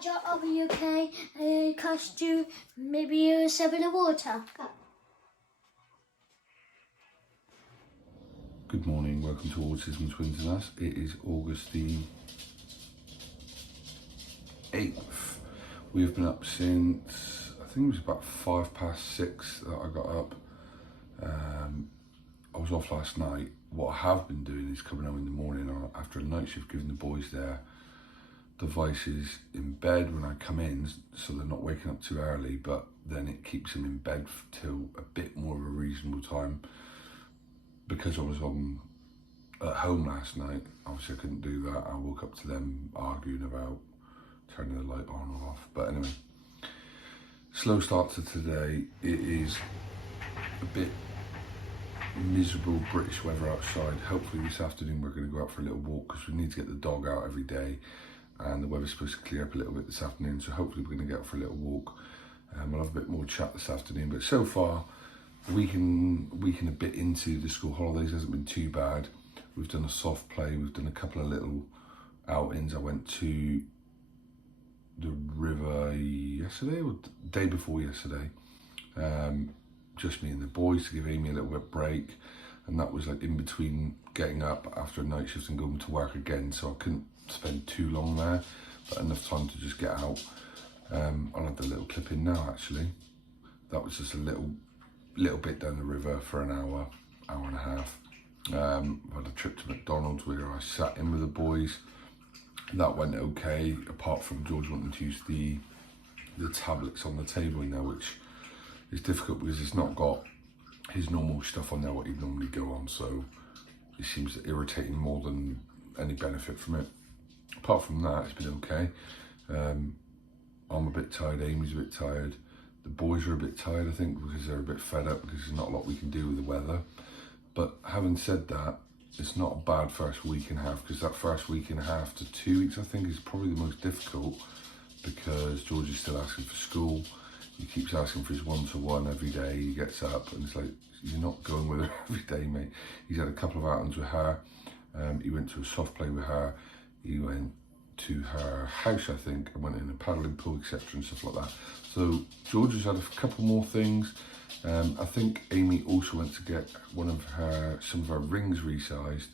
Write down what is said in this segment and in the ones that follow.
Joe, are you okay? Cost you maybe a 7 of water? Good morning, welcome to Autism Twins and Us. It is August the 8th. We've been up since, I think it was about 6:05 that I got up. I was off last night. What I have been doing is coming home in the morning after a night shift, giving the boys their devices in bed when I come in, so they're not waking up too early, but then it keeps them in bed till a bit more of a reasonable time. Because I was at home last night, obviously I couldn't do that. I woke up to them arguing about turning the light on or off. But anyway, slow start to today. It is a bit miserable British weather outside. Hopefully this afternoon we're going to go out for a little walk because we need to get the dog out every day, and the weather's supposed to clear up a little bit this afternoon, so hopefully we're going to get out for a little walk. We'll have a bit more chat this afternoon, but so far week and a bit into the school holidays hasn't been too bad. We've done a soft play, we've done a couple of little outings. I went to the river yesterday or the day before yesterday, just me and the boys to give Amy a little bit of break, and that was like in between getting up after a night shift and going to work again, so I couldn't spend too long there, but enough time to just get out. I'll have the little clip in now actually. That was just a little bit down the river for an hour and a half. I had a trip to McDonald's where I sat in with the boys. That went okay, apart from George wanting to use the tablets on the table now, which is difficult because it's not got his normal stuff on there, what he'd normally go on, so it seems irritating more than any benefit from it. Apart from that, it's been okay. I'm a bit tired, Amy's a bit tired. The boys are a bit tired, I think, because they're a bit fed up because there's not a lot we can do with the weather. But having said that, it's not a bad first week and a half, because that first week and a half to 2 weeks, I think, is probably the most difficult, because George is still asking for school. He keeps asking for his one-to-one every day. He gets up and it's like, you're not going with her every day, mate. He's had a couple of outings with her. He went to a soft play with her. He went to her house, I think, and went in a paddling pool, etc. and stuff like that. So George has had a couple more things. I think Amy also went to get some of her rings resized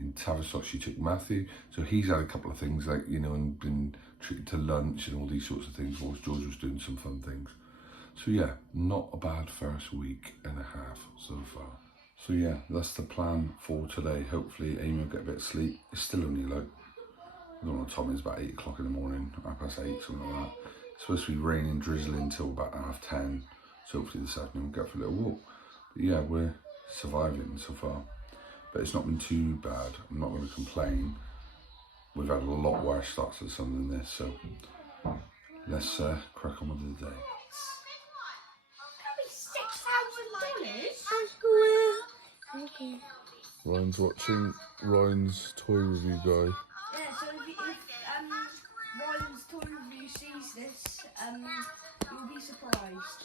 in Tavistock. She took Matthew, so he's had a couple of things, like, you know, and been treated to lunch and all these sorts of things, whilst George was doing some fun things. So yeah, not a bad first week and a half so far. So yeah, that's the plan for today. Hopefully Amy will get a bit of sleep. It's still only like, I don't know what time it is, about 8 o'clock in the morning, 8:30, something like that. It's supposed to be raining, drizzling till about 10:30. So hopefully this afternoon we'll go for a little walk. But yeah, we're surviving so far. But it's not been too bad. I'm not going to complain. We've had a lot worse starts to the summer than this, so let's crack on with the day. Okay. Ryan's watching Ryan's toy review guy. Yeah, so if Ryan's toy review sees this, you'll be surprised.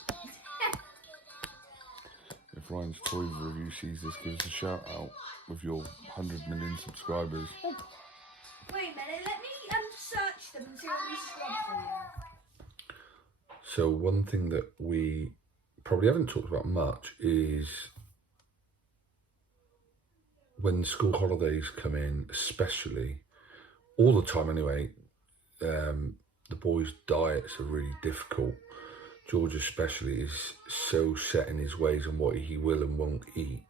If Ryan's toy review sees this, give us a shout out with your 100 million subscribers. Wait a minute, let me search them and see how many subscribers they have. So one thing that we probably haven't talked about much is when school holidays come in, especially, all the time anyway, the boys' diets are really difficult. George especially is so set in his ways on what he will and won't eat.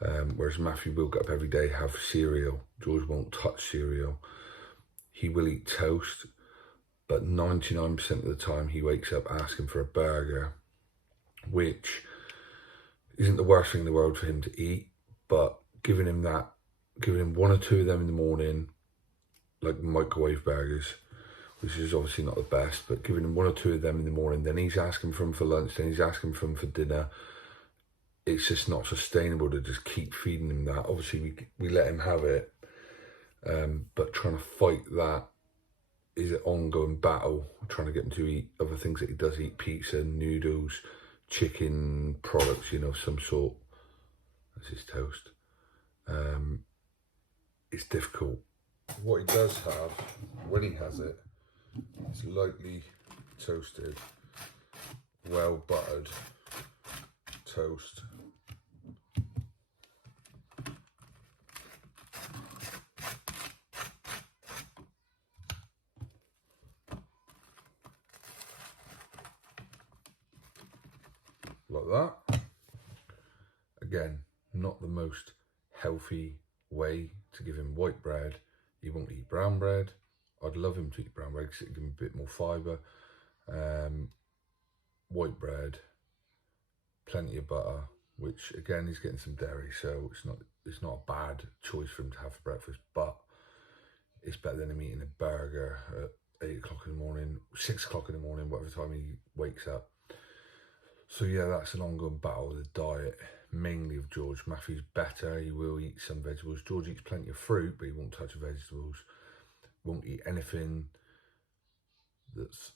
Whereas Matthew will get up every day, have cereal. George won't touch cereal. He will eat toast, but 99% of the time he wakes up asking for a burger, which isn't the worst thing in the world for him to eat, but giving him one or two of them in the morning, like microwave burgers, which is obviously not the best, but giving him one or two of them in the morning, then he's asking for them for lunch, then he's asking for them for dinner. It's just not sustainable to just keep feeding him that. Obviously we let him have it, but trying to fight that is an ongoing battle, trying to get him to eat other things that he does eat: pizza, noodles, chicken products, you know, some sort. That's his toast. It's difficult. What he does have, when he has it, It's lightly toasted, well buttered toast. Like that. Again, not the most healthy way to give him white bread. He won't eat brown bread. I'd love him to eat brown bread because it gives him a bit more fibre. White bread, plenty of butter, which again he's getting some dairy, so it's not a bad choice for him to have for breakfast, but it's better than him eating a burger at 8 o'clock in the morning, 6 o'clock in the morning, whatever time he wakes up. So yeah, that's an ongoing battle with the diet, mainly of George. Matthew's better, he will eat some vegetables. George eats plenty of fruit, but he won't touch vegetables. Won't eat anything that's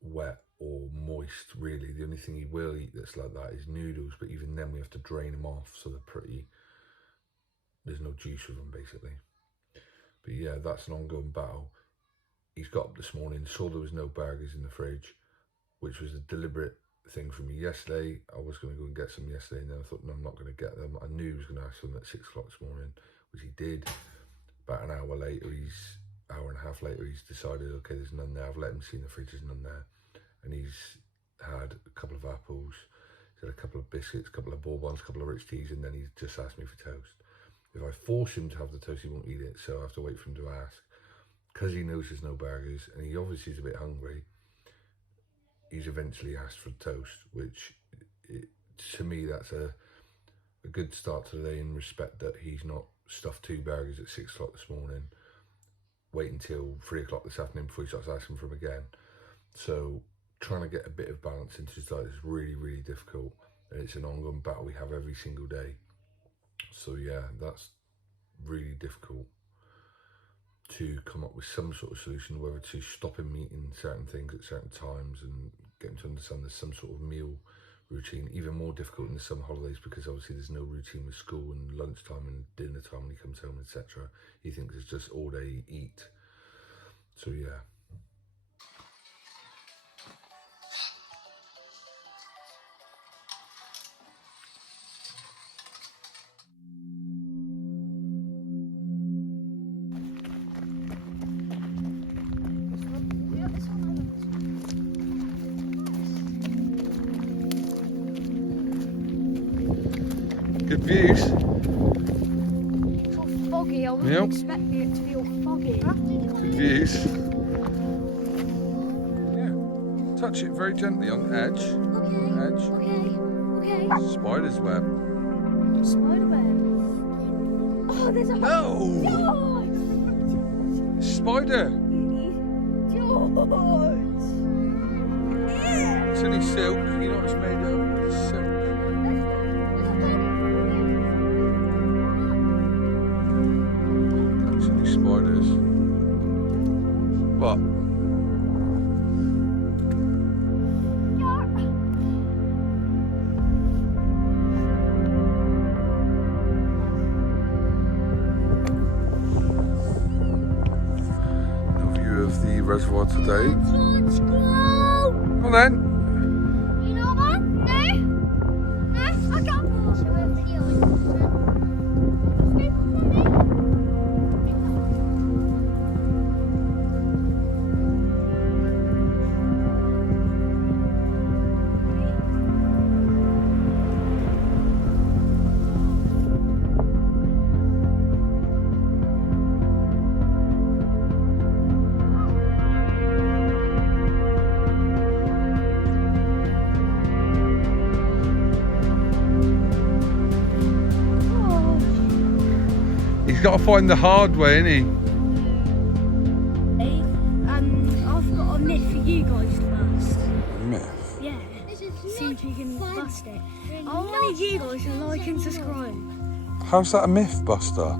wet or moist, really. The only thing he will eat that's like that is noodles, but even then we have to drain them off, so there's no juice with them, basically. But yeah, that's an ongoing battle. He's got up this morning, saw there was no burgers in the fridge, which was a deliberate thing for me yesterday. I was going to go and get some yesterday, and then I thought, no, I'm not going to get them. I knew he was going to ask for them at 6 o'clock this morning, which he did. About an hour and a half later, he's decided, okay, there's none there. I've let him see in the fridge, there's none there. And he's had a couple of apples, he's had a couple of biscuits, a couple of bourbons, a couple of rich teas, and then he's just asked me for toast. If I force him to have the toast, he won't eat it, so I have to wait for him to ask. Because he knows there's no burgers, and he obviously is a bit hungry, he's eventually asked for toast, which to me that's a good start to the day, in respect that he's not stuffed 2 burgers at 6 o'clock this morning, wait until 3 o'clock this afternoon before he starts asking for them again. So trying to get a bit of balance into his diet is really, really difficult, and it's an ongoing battle we have every single day. So yeah, that's really difficult to come up with some sort of solution, whether to stop him eating certain things at certain times and get him to understand there's some sort of meal routine. Even more difficult in the summer holidays, because obviously there's no routine with school and lunchtime and dinner time when he comes home, etc. He thinks it's just all day eat. So yeah. Good views. It's all foggy. I wasn't Yep. expecting it to be all foggy. Good views. Yeah. Touch it very gently on the edge. Okay. Edge. Spider's web. Spiderweb. Oh, there's a No! George! Spider. George! Yeah! It's only silk. You know what it's made of? It's silk. Spiders. What? No view of the reservoir today. Let's go. Well then. You know what? No, I can't. He's got to find the hard way, innit he? I've got a myth for you guys first. Myth? Yeah. See if you can bust it. I wanted you guys to like and subscribe. How's that a myth buster?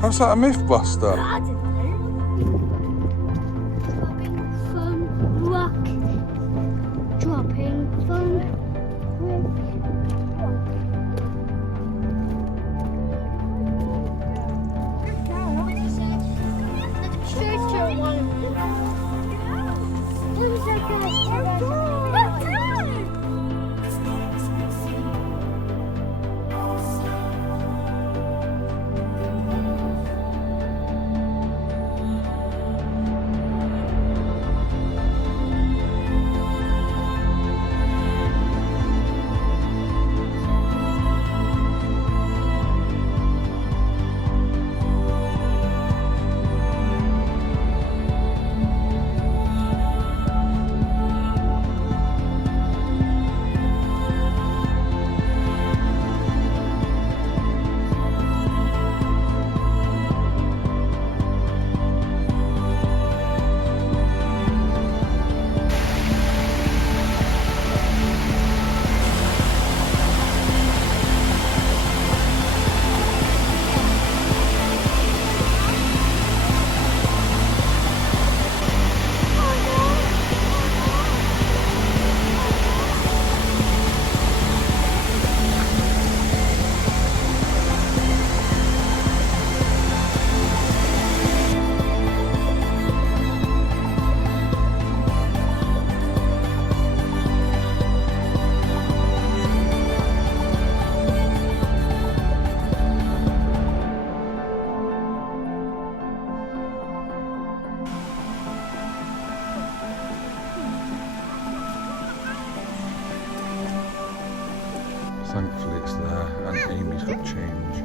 How's that a myth buster? I don't know. Dropping phone. Straight Thankfully it's there, and Amy's got change.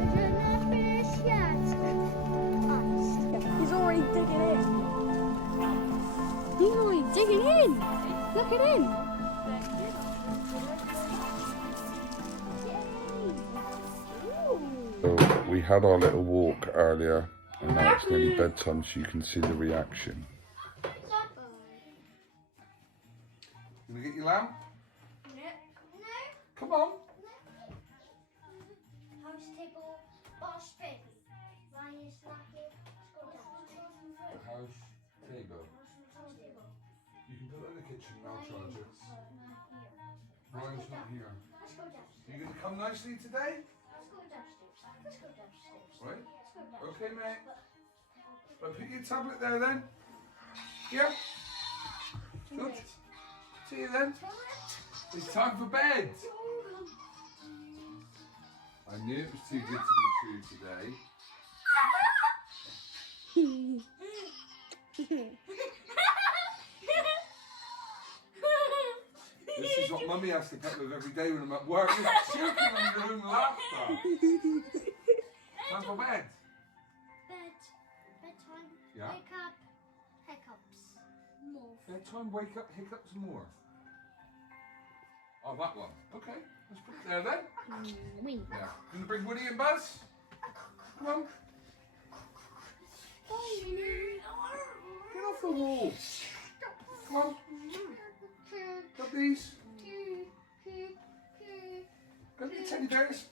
He's already digging in. He's already digging in. Look at him. So we had our little walk earlier, and now it's nearly bedtime, so you can see the reaction. You gonna get your lamp? Come on. House table, boss pig. Ryan's lucky. The house table. You can put it in the kitchen and I'll charge it. Ryan's not here. Let's go downstairs. Are you going to come nicely today? Let's go downstairs. Let's go downstairs. Right? Let's go downstairs. Okay, mate. Right, put your tablet there then. Yeah? Good. See you then. It's time for bed. I knew it was too good to be true today. This is what Mummy has to put with every day when I'm at work. You're choking on your own laughter. Time for bed. Bedtime. Yeah. Wake up. Hiccups. More. Bedtime, wake up, hiccups more. Oh, that one. Okay, let's put it there then. Wing. Yeah. Gonna bring Woody and Buzz? Come on. Get off the wall. Come on. Got these. Go get teddy bears.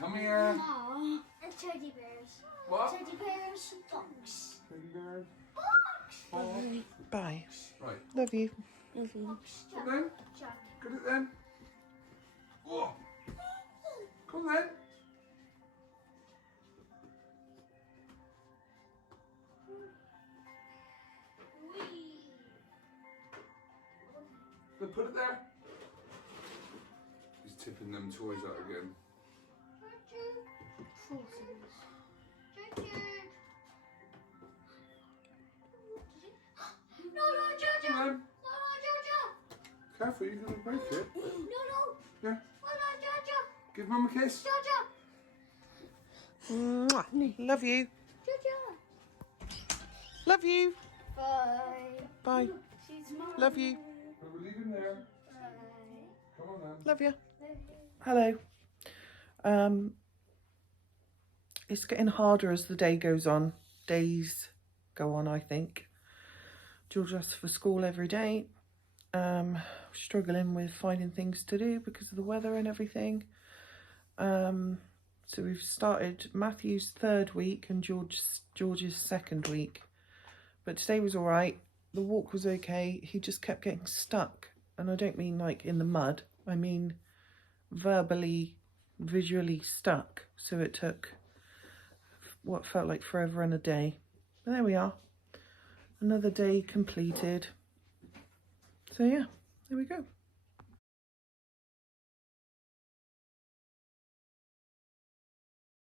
Come here. Aww. And teddy bears. What? Teddy bears. Box. Teddy bear. Box. Bye. Right. Love you. Box. Come then. Jack. Get it then. Oh. Come then. Then put it there. He's tipping them toys out again. No, Jojo! Come on. No, Jojo! Careful, you're gonna break it. No. Yeah. No, Jojo! Give Mum a kiss. Jojo! Mwah. Love you. Jojo! Love you. Bye. Bye. She's mine. Love you. But we'll leave him there. Bye. Come on then. Love you. Love you. Hello. It's getting harder as the day goes on. Days go on, I think. George has for school every day. Struggling with finding things to do because of the weather and everything. So we've started Matthew's 3rd week and George's 2nd week. But today was all right. The walk was okay. He just kept getting stuck. And I don't mean like in the mud. I mean verbally, visually stuck. So it took what felt like forever and a day. But there we are. Another day completed. So yeah, there we go.